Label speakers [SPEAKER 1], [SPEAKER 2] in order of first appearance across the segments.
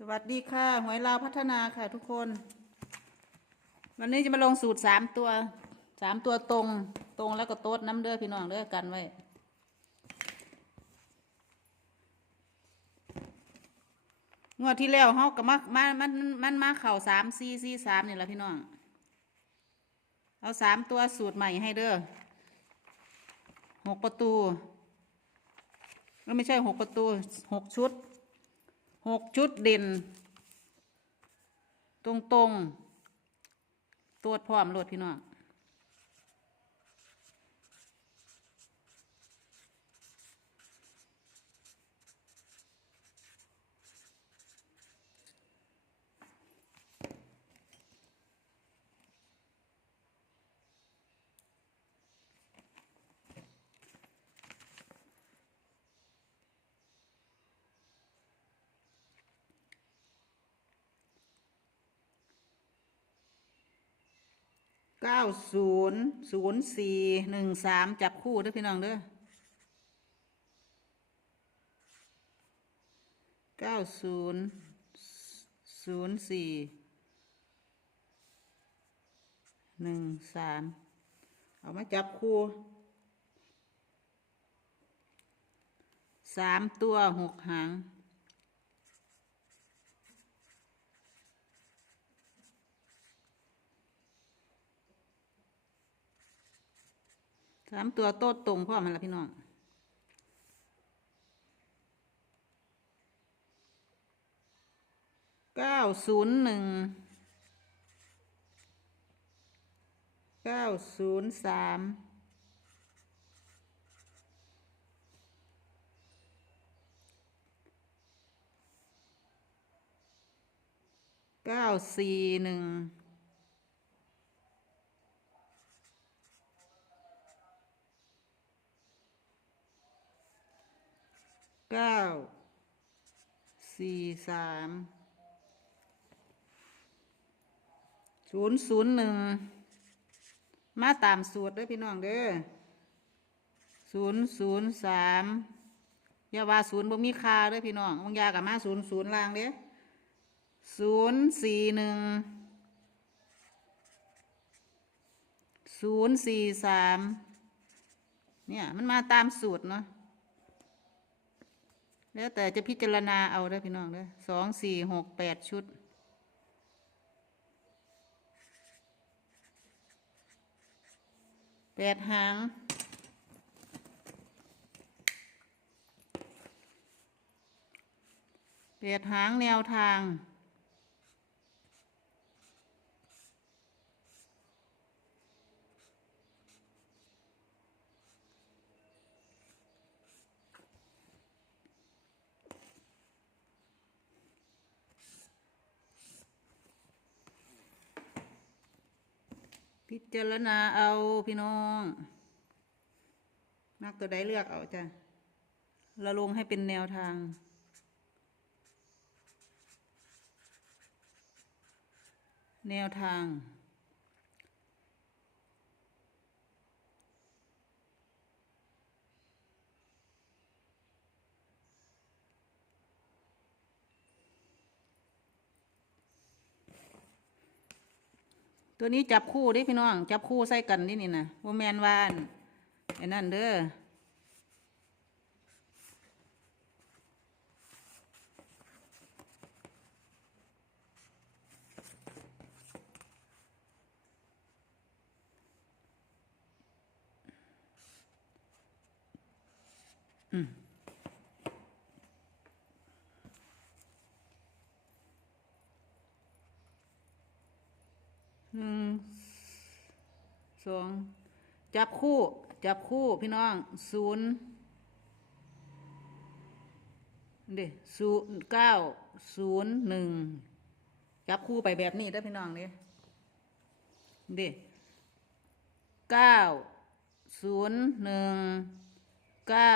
[SPEAKER 1] สวัสดีค่ะ หวยลาวพัฒนาค่ะทุกคน วันนี้จะมาลงสูตรสามตัวสามตัวตรง ตรงแล้วก็โต๊ดน้ำเด้อพี่น้องเด้อกันไว้ งวดที่แล้วเฮาก็มามามันมันมาเข่าสามสี่สี่สามนี่แหละพี่น้อง เอาสามตัวสูตรใหม่ให้เด้อหกประตูก็ไม่ใช่หกประตูหกชุด หกชุดเด่น ตรงๆตัวจพร้อมรวดพี่น้อง เก้าศูนย์ศูนย์สี่หนึ่งสามจับคู่เด้อพี่น้องเด้อเก้าศูนย์ศูนย์สี่หนึ่งสามเอามาจับคู่สามตัวหกหาง สามตัวโต๊ดตรงพ่อมันละพี่น้องเก้าศูนย์หนึ่งเก้าศูนย์สามเก้าสี่หนึ่ง เก้าสี่สามศูนย์ศูนย์หนึ่งมาตามสูตรเด้อพี่น้องเด้อศูนย์ศูนย์สามยาว่าศูนย์บ่มีค่าเด้อพี่น้องบางยากับมาศูนย์ศูนย์ล่างเด้อศูนย์สี่หนึ่งศูนย์สี่สามเนี่ยมันมาตามสูตรเนาะ แล้วแต่จะพิจารณาเอาเด้อพี่น้องเด้อสองสี่หกแปดชุด แปดหาง แปดหางแนวทาง พิจารณาเอาพี่น้อง มากตัวใดเลือกเอาจ้ะเราลงให้เป็นแนวทาง แนวทาง ตัวนี้จับคู่ดิพี่น้อง จับคู่ใส่กันนี่นี่นะว่าแมนวานไอ้นั่นเด้ออืมหนึ่ง สองจับคู่ จับคู่พี่น้องศูนย์เด้ศูนย์เก้าศูนย์หนึ่งจับคู่ไปแบบนี้ได้พี่น้องเด้เด้เก้าศูนย์หนึ่งเก้า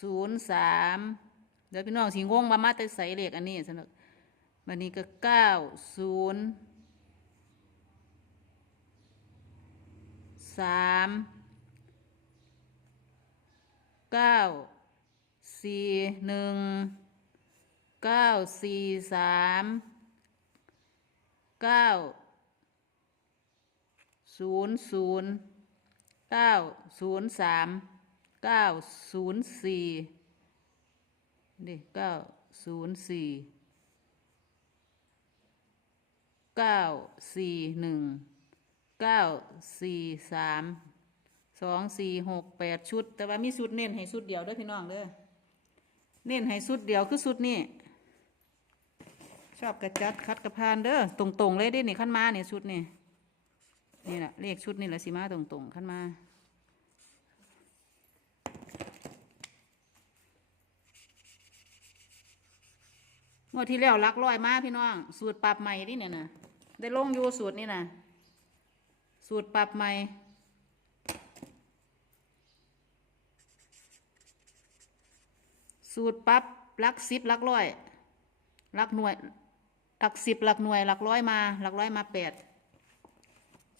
[SPEAKER 1] ศูนย์สามเดี๋ยวพี่น้องสิงงมามาแต่ใส่เลขอันนี้สนุกวันนี้ก็เก้าศูนย์ สามเก้าสี่หนึ่งเก้าสี่สามเก้าศูนย์ศูนย์เก้าศูนย์สามเก้าศูนย์สี่นี่เก้าศูนย์สี่เก้าสี่หนึ่ง เก้าสี่สามสองสี่หกแปดชุด แต่ว่ามีชุดเน้นให้ชุดเดียวด้วยพี่น้องเด้อเน้นให้ชุดเดียวคือชุดนี้ชอบกระจัดคัดกระพานเด้อตรงๆเลยเด้นี่ขั้นมาเนี่ยชุดนี่นี่แหละเลขชุดนี่แหละสิมาตรงๆขั้นมางวดที่แล้วหลักร้อยมาพี่น้องสูตรปรับใหม่นี่เนี่ยนะได้ลงอยู่สูตรนี่นะ สูตรปรับใหม่สูตรปรับลักสิบลักร้อยลักหน่วยลักสิบลักหน่วยลักร้อยมาลักร้อยมาแปด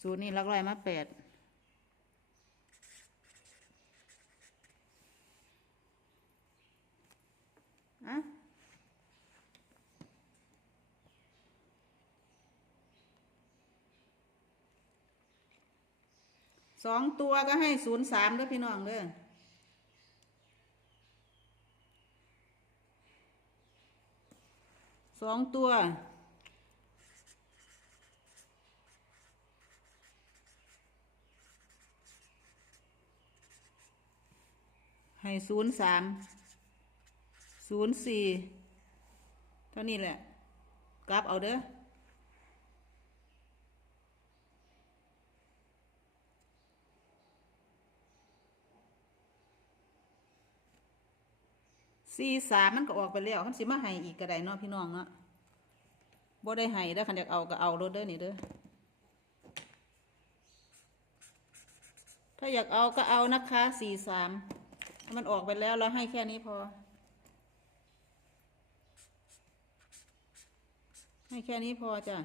[SPEAKER 1] สูตรนี้ลักร้อยมาแปดอะ สองตัวก็ให้ศูนย์สามด้วยพี่น้องเด้อสองตัวให้ศูนย์สามศูนย์สี่เท่านี้แหละกลับเอาเด้อ สี่สามมันก็ออกไปแล้วคันสิมาให้อีกก็ได้เนาะพี่น้องเนาะบ่ได้ให้เด้อคันอยากเอาก็เอารถเด้อนี่เด้อถ้าอยากเอาก็เอานะคะสี่สามถ้ามันออกไปแล้วเราให้แค่นี้พอ ให้แค่นี้พอจ้ะ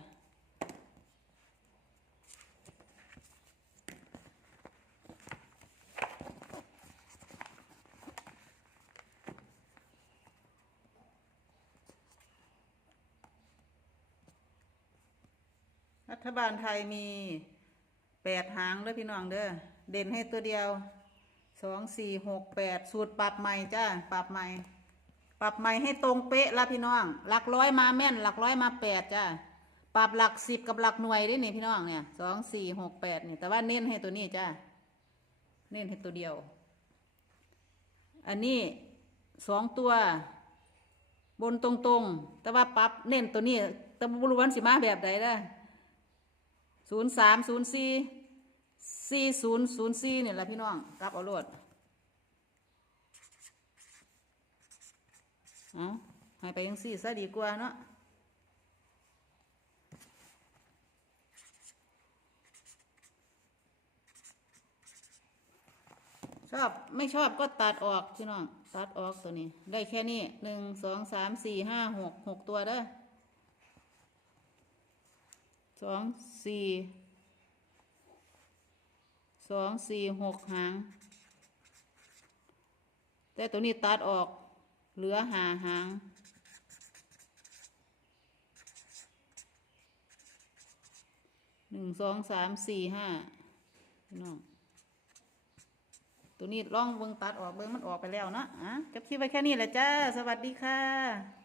[SPEAKER 1] รัฐบาลไทยมีแปดหางเด้อพี่น้องเด้อเด่นให้ตัวเดียวสองสี่หกแปดสูตรปรับใหม่จ้าปรับใหม่ ปรับใหม่ให้ตรงเป๊ะละพี่น้อง หลักร้อยมาแม่น หลักร้อยมาแปดจ้าปรับหลักสิบกับหลักหน่วยด้วยนี่พี่น้องเนี่ยสองสี่หกแปดนี่แต่ว่าเน้นให้ตัวนี้จ้าเน้นให้ตัวเดียว อันนี้สองตัว บนตรงๆ แต่ว่าปรับเน้นตัวนี้แต่บรุวันสิมาแบบใดล่ะ ศูนย์สามศูนย์สี่สี่ศูนย์ศูนย์สี่เนี่ยแหละพี่น้องกลับเอาโลดเอาให้ไปยังสี่ซะดีกว่าเนาะชอบไม่ชอบก็ตัดออกพี่น้อง ตัดออกตัวนี้ ได้แค่นี้หนึ่งสองสามสี่ห้าหกหกตัวเด้อ สองสี่สองสี่หกหาง แต่ตัวนี้ตัดออกเหลือหาหาง หนึ่งสองสามสี่ห้าน้อง ตัวนี้ล่องเบิ้งตัดออกเบิ้งมันออกไปแล้วนะอะกับคลิปไว้แค่นี้แหละจ้า สวัสดีค่ะ